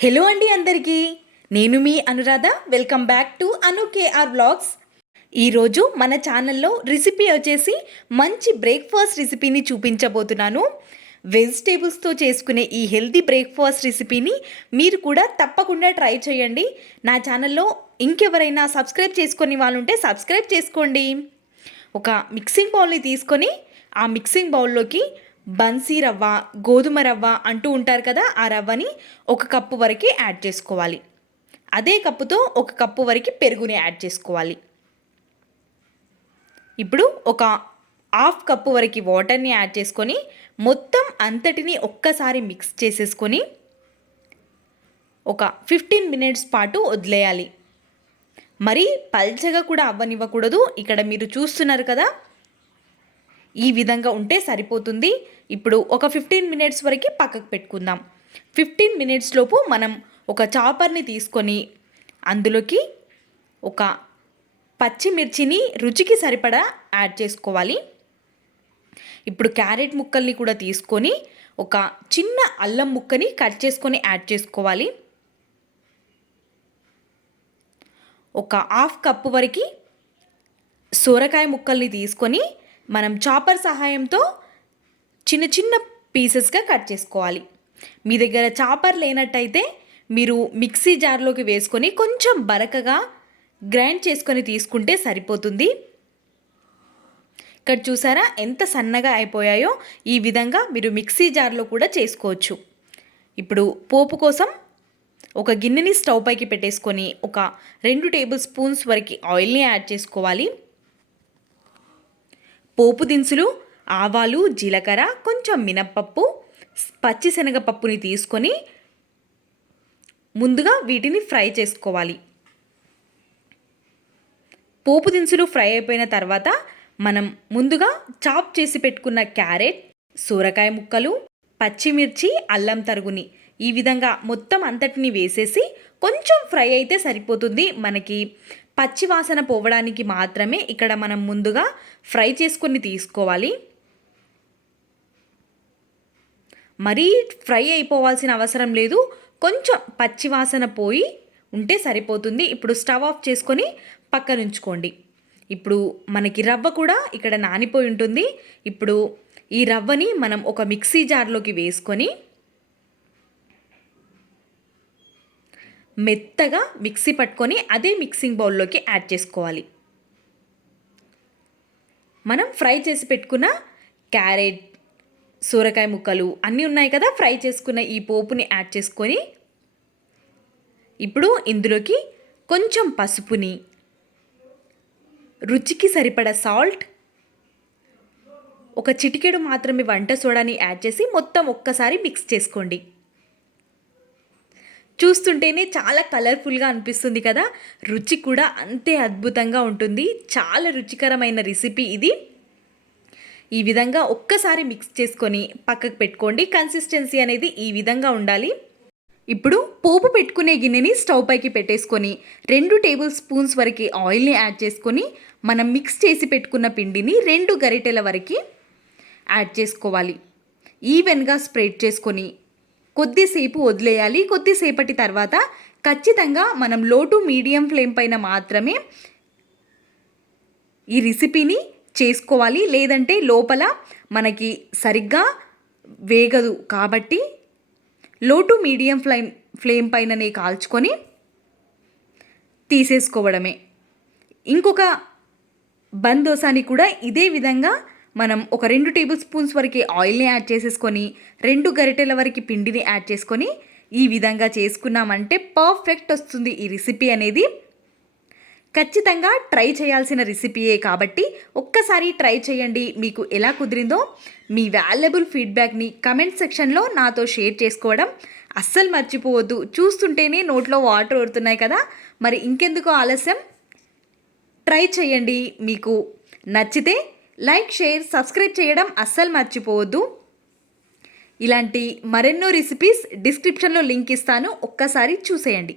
Hello అండి అందరికీ, నేను మీ Anuradha. Welcome back to Anu KR blogs. ఈరోజు మన ఛానల్లో రెసిపీ వచ్చేసి మంచి బ్రేక్ఫాస్ట్ రెసిపీని చూపించబోతున్నాను. వెజిటేబుల్స్తో చేసుకునే ఈ హెల్తీ బ్రేక్ఫాస్ట్ రెసిపీని మీరు కూడా తప్పకుండా ట్రై చేయండి. నా ఛానల్లో ఇంకెవరైనా సబ్స్క్రైబ్ చేసుకొని వాళ్ళు ఉంటే సబ్స్క్రైబ్ చేసుకోండి. ఒక మిక్సింగ్ బౌల్ని తీసుకొని ఆ మిక్సింగ్ బౌల్లోకి బన్సీ రవ్వ, గోధుమ రవ్వ అంటూ ఉంటారు కదా, ఆ రవ్వని 1 కప్పు వరకు యాడ్ చేసుకోవాలి. అదే కప్పుతో 1 కప్పు వరకు పెరుగుని యాడ్ చేసుకోవాలి. ఇప్పుడు ఒక 1/2 కప్పు వరకు వాటర్ని యాడ్ చేసుకొని మొత్తం అంతటిని ఒక్కసారి మిక్స్ చేసేసుకొని ఒక 15 మినిట్స్ పాటు వదిలేయాలి. మరీ పల్చగా కూడా అవ్వనివ్వకూడదు. ఇక్కడ మీరు చూస్తున్నారు కదా, ఈ విధంగా ఉంటే సరిపోతుంది. ఇప్పుడు ఒక 15 మినిట్స్ వరకు పక్కకు పెట్టుకుందాం. 15 మినిట్స్ లోపు మనం ఒక చాపర్ని తీసుకొని అందులోకి ఒక పచ్చిమిర్చిని రుచికి సరిపడా యాడ్ చేసుకోవాలి. ఇప్పుడు క్యారెట్ ముక్కల్ని కూడా తీసుకొని ఒక చిన్న అల్లం ముక్కని కట్ చేసుకొని యాడ్ చేసుకోవాలి. ఒక 1/2 కప్పు వరకు సొరకాయ ముక్కల్ని తీసుకొని మనం చాపర్ సహాయంతో చిన్న చిన్న పీసెస్గా కట్ చేసుకోవాలి. మీ దగ్గర చాపర్ లేనట్టయితే మీరు మిక్సీ జార్లోకి వేసుకొని కొంచెం బరకగా గ్రైండ్ చేసుకొని తీసుకుంటే సరిపోతుంది. ఇక్కడ చూసారా ఎంత సన్నగా అయిపోయాయో. ఈ విధంగా మీరు మిక్సీ జార్లో కూడా చేసుకోవచ్చు. ఇప్పుడు పోపు కోసం ఒక గిన్నెని స్టవ్ పైకి పెట్టేసుకొని ఒక 2 టేబుల్ స్పూన్స్ వరకు ఆయిల్ని యాడ్ చేసుకోవాలి. పోపు దినుసులు, ఆవాలు, జీలకర్ర, కొంచెం మినప్పప్పు, పచ్చిశనగపప్పుని తీసుకొని ముందుగా వీటిని ఫ్రై చేసుకోవాలి. పోపు దినుసులు ఫ్రై అయిపోయిన తర్వాత మనం ముందుగా చాప్ చేసి పెట్టుకున్న క్యారెట్, సొరకాయ ముక్కలు, పచ్చిమిర్చి, అల్లం తరుగుని ఈ విధంగా మొత్తం అంతటిని వేసేసి కొంచెం ఫ్రై అయితే సరిపోతుంది. మనకి పచ్చి వాసన పోవడానికి మాత్రమే ఇక్కడ మనం ముందుగా ఫ్రై చేసుకొని తీసుకోవాలి. మరీ ఫ్రై అయిపోవాల్సిన అవసరం లేదు. కొంచెం పచ్చి వాసన పోయి ఉంటే సరిపోతుంది. ఇప్పుడు స్టవ్ ఆఫ్ చేసుకొని పక్కన ఉంచుకోండి. ఇప్పుడు మనకి రవ్వ కూడా ఇక్కడ నానిపోయి ఉంటుంది. ఇప్పుడు ఈ రవ్వని మనం ఒక మిక్సీ జార్లోకి వేసుకొని మెత్తగా మిక్సీ పట్టుకొని అదే మిక్సింగ్ బౌల్లోకి యాడ్ చేసుకోవాలి. మనం ఫ్రై చేసి పెట్టుకున్న క్యారెట్, సొరకాయ ముక్కలు అన్నీ ఉన్నాయి కదా, ఫ్రై చేసుకున్న ఈ పోపుని యాడ్ చేసుకొని ఇప్పుడు ఇందులోకి కొంచెం పసుపుని, రుచికి సరిపడా సాల్ట్, ఒక చిటికెడు మాత్రమే వంట సోడాని యాడ్ చేసి మొత్తం ఒక్కసారి మిక్స్ చేసుకోండి. చూస్తుంటేనే చాలా కలర్ఫుల్గా అనిపిస్తుంది కదా, రుచి కూడా అంతే అద్భుతంగా ఉంటుంది. చాలా రుచికరమైన రెసిపీ ఇది. ఈ విధంగా ఒక్కసారి మిక్స్ చేసుకొని పక్కకు పెట్టుకోండి. కన్సిస్టెన్సీ అనేది ఈ విధంగా ఉండాలి. ఇప్పుడు పోపు పెట్టుకునే గిన్నెని స్టవ్ పైకి పెట్టేసుకొని 2 టేబుల్ స్పూన్స్ వరకు ఆయిల్ని యాడ్ చేసుకొని మనం మిక్స్ చేసి పెట్టుకున్న పిండిని 2 గరిటెల వరకు యాడ్ చేసుకోవాలి. ఈవెన్గా స్ప్రెడ్ చేసుకొని కొద్దిసేపు వదిలేయాలి. కొద్దిసేపటి తర్వాత ఖచ్చితంగా మనం లో టు మీడియం ఫ్లేమ్ పైన మాత్రమే ఈ రెసిపీని చేసుకోవాలి. లేదంటే లోపల మనకి సరిగ్గా వేగదు. కాబట్టి లో టు మీడియం ఫ్లేమ్ పైననే కాల్చుకొని తీసేసుకోవడమే. ఇంకొక బన్ దోసాని కూడా ఇదే విధంగా మనం ఒక 2 టేబుల్ స్పూన్స్ వరకు ఆయిల్ని యాడ్ చేసేసుకొని 2 గరిటెల వరకు పిండిని యాడ్ చేసుకొని ఈ విధంగా చేసుకున్నామంటే పర్ఫెక్ట్ వస్తుంది ఈ రెసిపీ అనేది. ఖచ్చితంగా ట్రై చేయాల్సిన రెసిపీయే కాబట్టి ఒక్కసారి ట్రై చేయండి. మీకు ఎలా కుదిరిందో మీ వాల్యుబుల్ ఫీడ్బ్యాక్ని కమెంట్ సెక్షన్లో నాతో షేర్ చేసుకోవడం అస్సలు మర్చిపోవద్దు. చూస్తుంటేనే నోట్లో వాటర్ ఊరుతున్నాయి కదా, మరి ఇంకెందుకు ఆలస్యం, ట్రై చేయండి. మీకు నచ్చితే లైక్, షేర్, సబ్స్క్రైబ్ చేయడం అస్సలు మర్చిపోవద్దు. ఇలాంటి మరెన్నో రెసిపీస్ డిస్క్రిప్షన్లో లింక్ ఇస్తాను, ఒక్కసారి చూసేయండి.